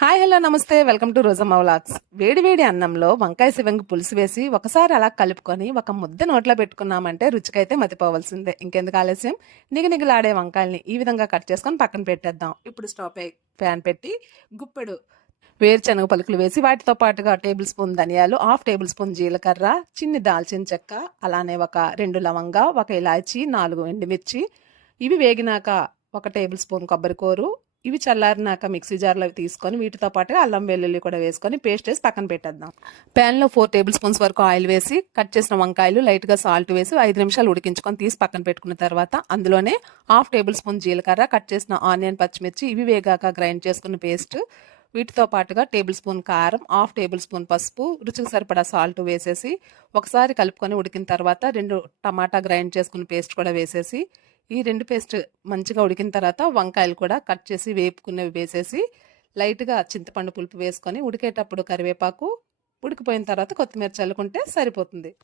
Hi hello నమస్తే welcome to Rojamma vlogs. వేడి వేడి అన్నంలో వంకాయ శివంగి పులుసు వేసి ఒకసారి అలా కలుపుకొని ఒక ముద్ద నోట్లో పెట్టుకున్నామంటే రుచికైతే మతిపోవాల్సిందే. ఇంకెందుకు ఆలస్యం, నిగనిగలాడే వంకాయల్ని ఈ విధంగా కట్ చేసుకొని పక్కన పెట్టేద్దాం. ఇప్పుడు స్టవ్ పై ప్యాన్ పెట్టి గుప్పెడు వేరుశనగ పలుకులు వేసి వాటితో పాటుగా టేబుల్ స్పూన్ ధనియాలు, హాఫ్ టేబుల్ స్పూన్ జీలకర్ర, చిన్ని దాల్చిన చెక్క, అలానే ఒక 2 లవంగా, ఒక ఇలాచి, 4 ఎండుమిర్చి. ఇవి వేగినాక ఒక టేబుల్ స్పూన్ కొబ్బరికూరు. ఇవి చల్లారినాక మిక్సీ జార్లో తీసుకొని వీటితో పాటుగా అల్లం వెల్లుల్లి కూడా వేసుకొని పేస్ట్ వేసి పక్కన పెట్టేద్దాం. ప్యాన్లో 4 టేబుల్ స్పూన్స్ వరకు ఆయిల్ వేసి కట్ చేసిన వంకాయలు లైట్గా సాల్ట్ వేసి 5 నిమిషాలు ఉడికించుకొని తీసి పక్కన పెట్టుకున్న తర్వాత అందులోనే హాఫ్ టేబుల్ స్పూన్ జీలకర్ర, కట్ చేసిన ఆనియన్, పచ్చిమిర్చి ఇవి వేగాక గ్రైండ్ చేసుకున్న పేస్ట్, వీటితో పాటుగా టేబుల్ స్పూన్ కారం, హాఫ్ టేబుల్ స్పూన్ పసుపు, రుచికి సరిపడా సాల్ట్ వేసేసి ఒకసారి కలుపుకొని ఉడికిన తర్వాత 2 టమాటా గ్రైండ్ చేసుకున్న పేస్ట్ కూడా వేసేసి ఈ 2 పేస్ట్ మంచిగా ఉడికిన తర్వాత వంకాయలు కూడా కట్ చేసి వేపుకునేవి వేసేసి లైట్గా చింతపండు పులుపు వేసుకొని ఉడికేటప్పుడు కరివేపాకు, ఉడికిపోయిన తర్వాత కొత్తిమీర చల్లుకుంటే సరిపోతుంది.